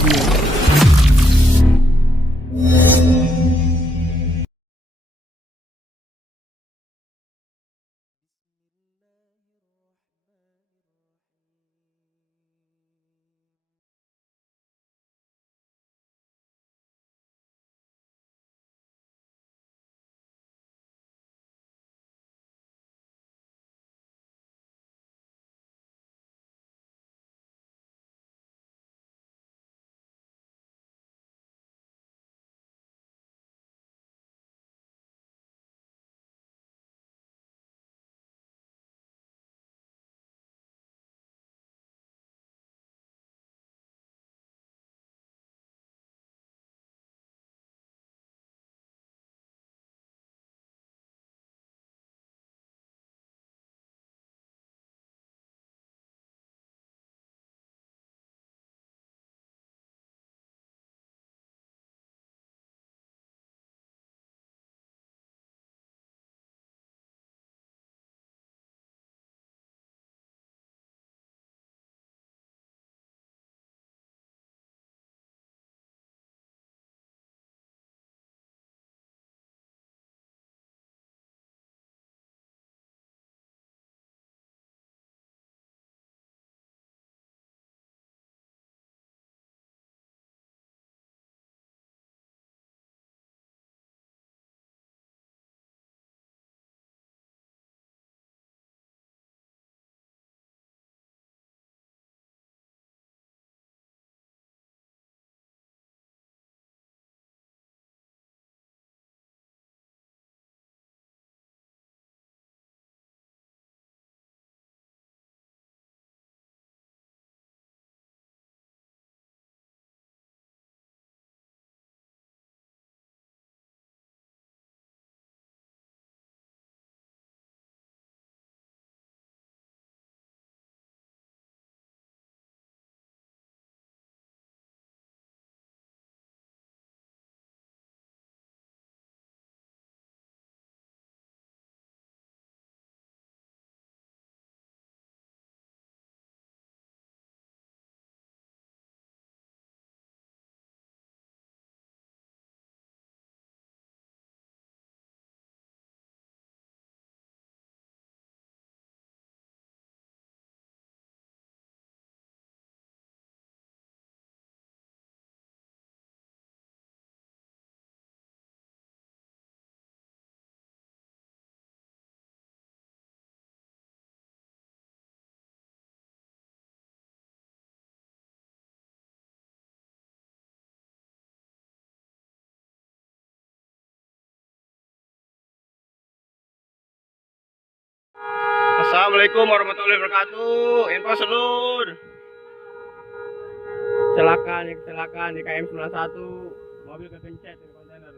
Media. Assalamualaikum warahmatullahi wabarakatuh. Info seluruh. Kecelakaan di KM 91. Mobil kepencet di kontainer.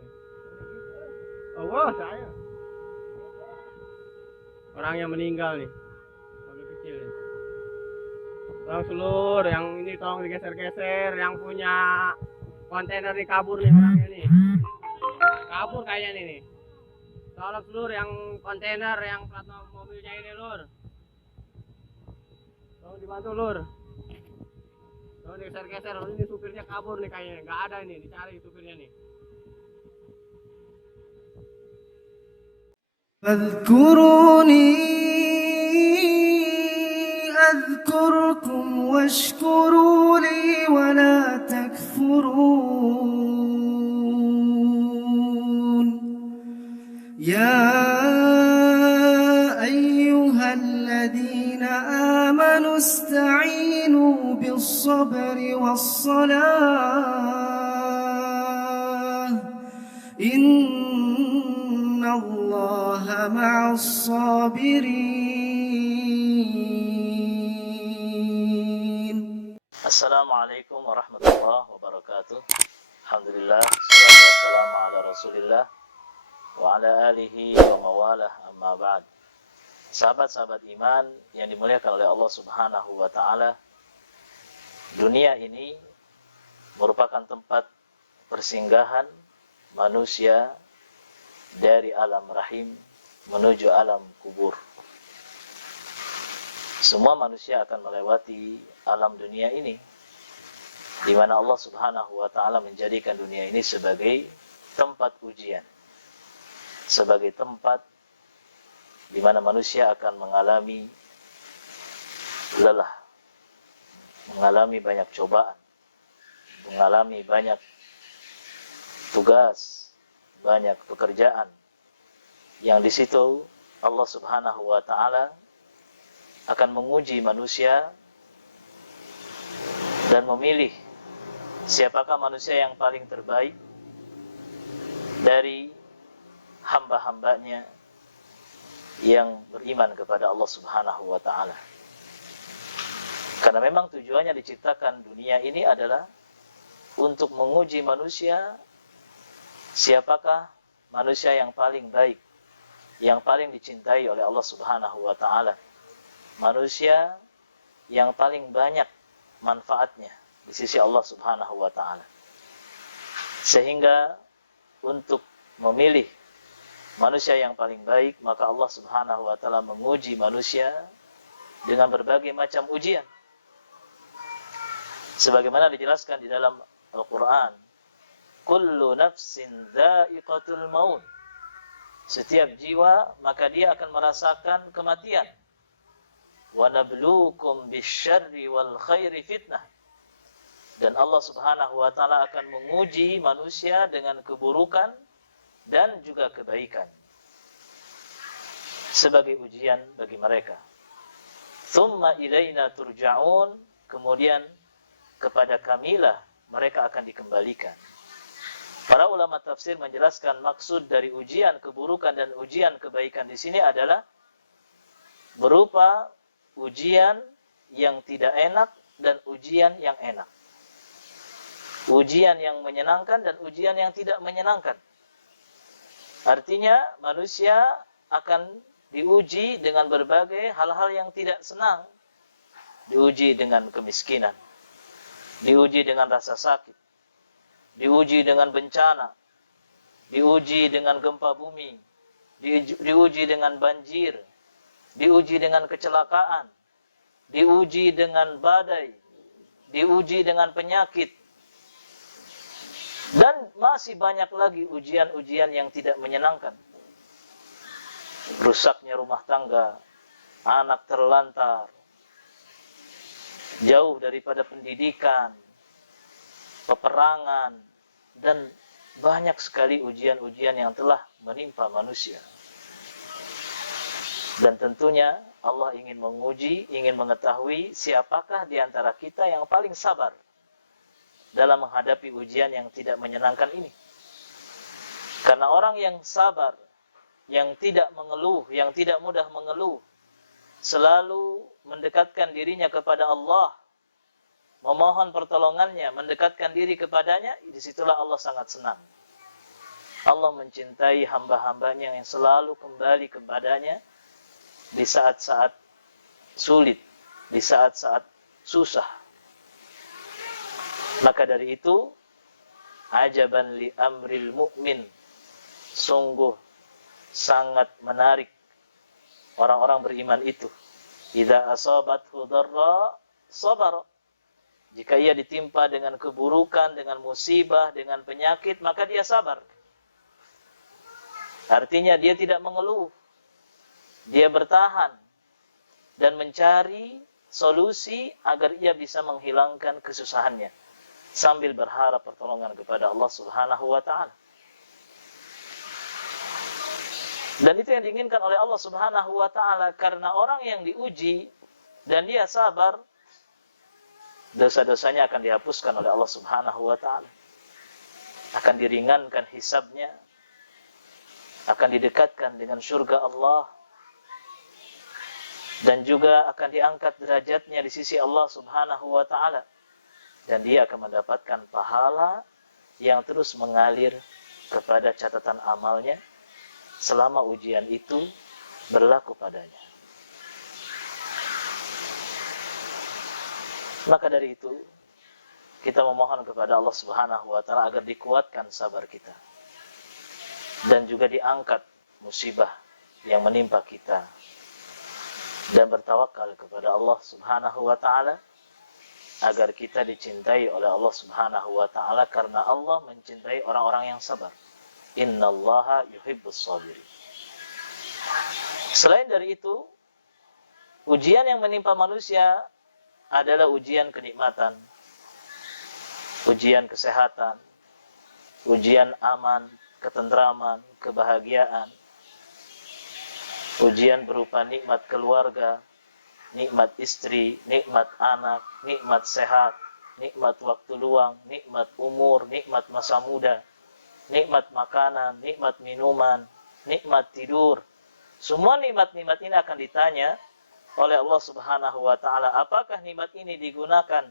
Oh, wah, saya. Orang yang meninggal nih. Mobil kecil nih. Tolong seluruh yang ini tolong digeser-geser, yang punya kontainer nih kabur nih orangnya nih. Kabur kayaknya nih. Tolong seluruh yang kontainer yang plat mobilnya ini, Lur. Tolong dibantu, Lur. Tolong digeser-geser, ini supirnya kabur nih kayaknya. Nggak ada ini, dicari supirnya nih. فاذكروني أذكركم واشكروا لي ولا تكفرون يا أيها الذين آمنوا استعينوا بالصبر والصلاة إن الله مع الصابرين. Assalamualaikum warahmatullahi wabarakatuh. Alhamdulillah, salatu wassalamu ala rasulillah wa ala alihi wa mawalah, amma ba'd. Sahabat-sahabat iman yang dimuliakan oleh Allah subhanahu wa ta'ala, dunia ini merupakan tempat persinggahan manusia dari alam rahim menuju alam kubur. Semua manusia akan melewati alam dunia ini. di mana Allah Subhanahu wa taala menjadikan dunia ini sebagai tempat ujian, sebagai tempat di mana manusia akan mengalami lelah, mengalami banyak cobaan, mengalami banyak tugas, banyak pekerjaan, yang di situ Allah Subhanahu wa taala akan menguji manusia dan memilih siapakah manusia yang paling terbaik dari hamba-hambanya yang beriman kepada Allah Subhanahu wa taala. Karena memang tujuannya diciptakan dunia ini adalah untuk menguji manusia, siapakah manusia yang paling baik, yang paling dicintai oleh Allah Subhanahu wa taala. Manusia yang paling banyak manfaatnya di sisi Allah Subhanahu wa taala. Sehingga untuk memilih manusia yang paling baik, maka Allah Subhanahu wa taala menguji manusia dengan berbagai macam ujian. Sebagaimana dijelaskan di dalam Al-Qur'an, kullu nafsin dha'iqatul maut. Setiap jiwa maka dia akan merasakan kematian. Wa nabluukum bisyarri wal khairi fitnah. Dan Allah Subhanahu wa taala akan menguji manusia dengan keburukan dan juga kebaikan sebagai ujian bagi mereka. Tsumma ilaina turja'un, kemudian kepada kamilah mereka akan dikembalikan. Para ulama tafsir menjelaskan maksud dari ujian keburukan dan ujian kebaikan di sini adalah berupa ujian yang tidak enak dan ujian yang enak. Ujian yang menyenangkan dan ujian yang tidak menyenangkan. Artinya manusia akan diuji dengan berbagai hal-hal yang tidak senang. Diuji dengan kemiskinan, diuji dengan rasa sakit, diuji dengan bencana, diuji dengan gempa bumi, diuji dengan banjir, diuji dengan kecelakaan, diuji dengan badai, diuji dengan penyakit, dan masih banyak lagi ujian-ujian yang tidak menyenangkan. Rusaknya rumah tangga, anak terlantar, jauh daripada pendidikan, peperangan, dan banyak sekali ujian-ujian yang telah menimpa manusia. Dan tentunya Allah ingin menguji, ingin mengetahui siapakah di antara kita yang paling sabar dalam menghadapi ujian yang tidak menyenangkan ini. Karena orang yang sabar, yang tidak mengeluh, yang tidak mudah mengeluh, selalu mendekatkan dirinya kepada Allah, memohon pertolongannya, mendekatkan diri kepadanya, disitulah Allah sangat senang. Allah mencintai hamba-hambanya yang selalu kembali kepadanya di saat-saat sulit, di saat-saat susah. Maka dari itu, ajaban li amril mu'min, sungguh sangat menarik orang-orang beriman itu. Idza asabathu dharra sabara. Jika ia ditimpa dengan keburukan, dengan musibah, dengan penyakit, maka dia sabar. Artinya dia tidak mengeluh. Dia bertahan dan mencari solusi agar ia bisa menghilangkan kesusahannya sambil berharap pertolongan kepada Allah Subhanahu wa taala. Dan itu yang diinginkan oleh Allah Subhanahu wa taala, karena orang yang diuji dan dia sabar, dosa-dosanya akan dihapuskan oleh Allah Subhanahu wa taala. Akan diringankan hisabnya, akan didekatkan dengan surga Allah, dan juga akan diangkat derajatnya di sisi Allah Subhanahu wa taala. Dan dia akan mendapatkan pahala yang terus mengalir kepada catatan amalnya selama ujian itu berlaku padanya. Maka dari itu, kita memohon kepada Allah Subhanahu wa taala agar dikuatkan sabar kita. Dan juga diangkat musibah yang menimpa kita. Dan bertawakal kepada Allah Subhanahu wa taala agar kita dicintai oleh Allah Subhanahu wa taala, karena Allah mencintai orang-orang yang sabar. Innallaha yuhibbus sabirin. Selain dari itu, ujian yang menimpa manusia adalah ujian kenikmatan, ujian kesehatan, ujian aman, ketentraman, kebahagiaan, ujian berupa nikmat keluarga, nikmat istri, nikmat anak, nikmat sehat, nikmat waktu luang, nikmat umur, nikmat masa muda, nikmat makanan, nikmat minuman, nikmat tidur. Semua nikmat-nikmat ini akan ditanya oleh Allah Subhanahu wa taala, apakah nikmat ini digunakan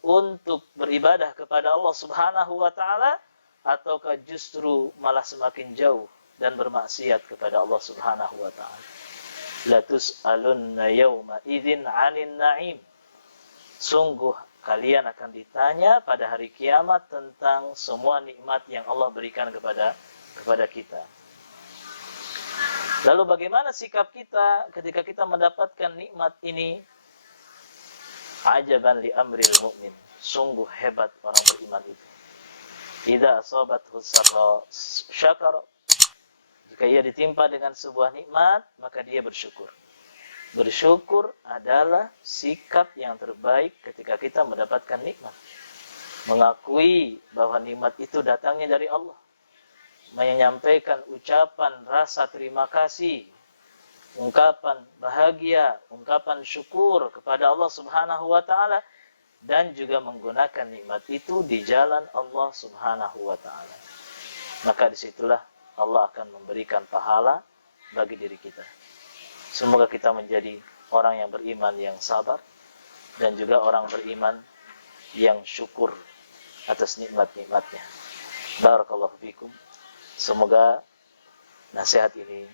untuk beribadah kepada Allah Subhanahu wa taala, ataukah justru malah semakin jauh dan bermaksiat kepada Allah Subhanahu wa taala. La tus'alunna yawma idzin 'anil na'im. Sungguh kalian akan ditanya pada hari kiamat tentang semua nikmat yang Allah berikan kepada kita. Lalu bagaimana sikap kita ketika kita mendapatkan nikmat ini? Ajaban li amril mu'min. Sungguh hebat orang beriman itu. Idza asabathu sarra syakara. Jika ia ditimpa dengan sebuah nikmat, maka dia bersyukur. Bersyukur adalah sikap yang terbaik ketika kita mendapatkan nikmat. Mengakui bahwa nikmat itu datangnya dari Allah. Menyampaikan ucapan rasa terima kasih, ungkapan bahagia, ungkapan syukur kepada Allah Subhanahu wa taala, dan juga menggunakan nikmat itu di jalan Allah Subhanahu wa taala. Maka disitulah Allah akan memberikan pahala bagi diri kita. Semoga kita menjadi orang yang beriman yang sabar, dan juga orang beriman yang syukur atas nikmat-nikmatnya. Barakallahu fikum. Semoga nasihat ini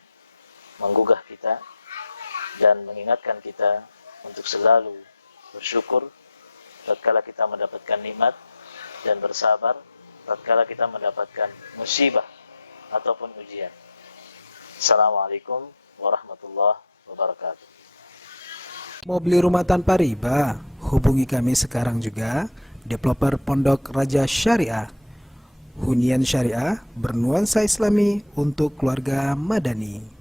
menggugah kita dan mengingatkan kita untuk selalu bersyukur tatkala kita mendapatkan nikmat, dan bersabar tatkala kita mendapatkan musibah ataupun ujian. Assalamualaikum warahmatullahi wabarakatuh. Mau beli rumah tanpa riba? Hubungi kami sekarang juga, developer Pondok Raja Syariah. Hunian syariah bernuansa Islami untuk keluarga madani.